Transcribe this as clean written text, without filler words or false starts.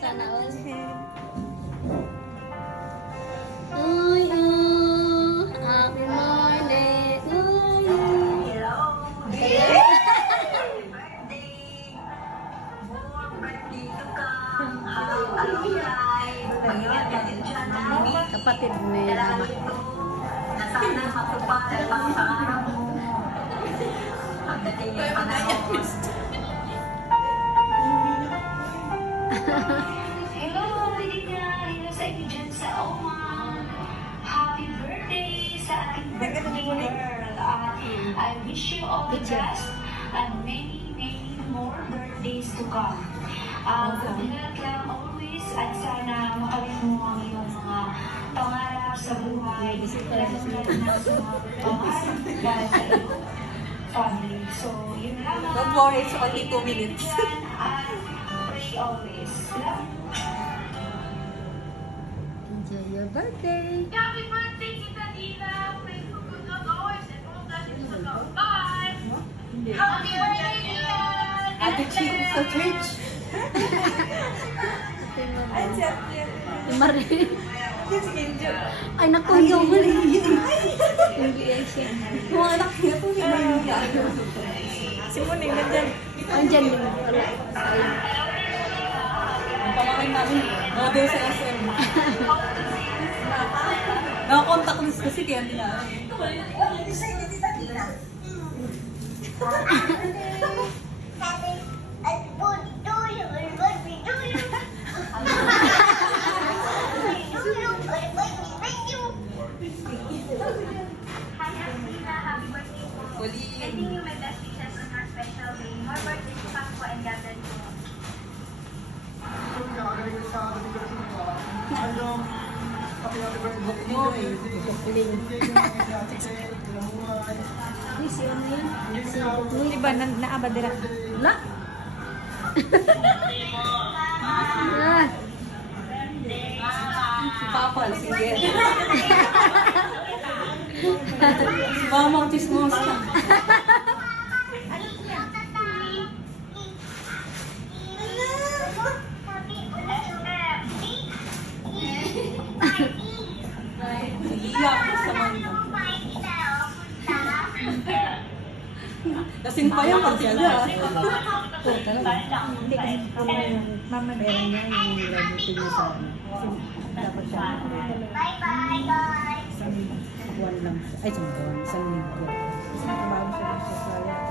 Sana all. Happy birthday to you. Kapatid ni Mama. Sana matupad ang mga pangarap mo. Pagdating yung panahon. Hello, hello sa inyo dyan sa Oman. Happy birthday sa ating birthday girl. I wish you all the best and many, many more birthdays to come. Good luck lang always at sana makamit mo ang iyong mga pangarap sa buhay. Lalo na sa mga pangarap dahil sa iyong family. So, yun lang. Don't worry, it's only 2 minutes. Pray always. Love. Enjoy your birthday. Happy birthday, Tita Dina! Pray for good luck always and all that is to come. Bye! Happy birthday, Ian! Ate Chino sa church. Ay, siya. Si Marie. Si Kenjo. Ay, naku, yung Marie. Hindi yan siya. Yung anak niya po, si Maria. Si Muning, nandyan. Andyan yung wala. Ang pamangkin namin, model sa SM. Nakakontak list kasi kaya nila. Hi, Asina. Happy birthday po. Sending you my best wishes on your special day. More birthdays to come po and God bless you. Diba, naabad nila? Wala. Ah. Si Papa, sige. Si Mama, chismosa. Iiyak ko sa manda. Kasing pa yan kasi ala. Oo, talaga. Hindi kasi mama meron niya yung graduating niya sa akin. Kasi dapat siya Bye-bye, guys! isang buwan lang siya. Ay, isang buwan. Isang linggo. Kasi nakabago siya sa saya.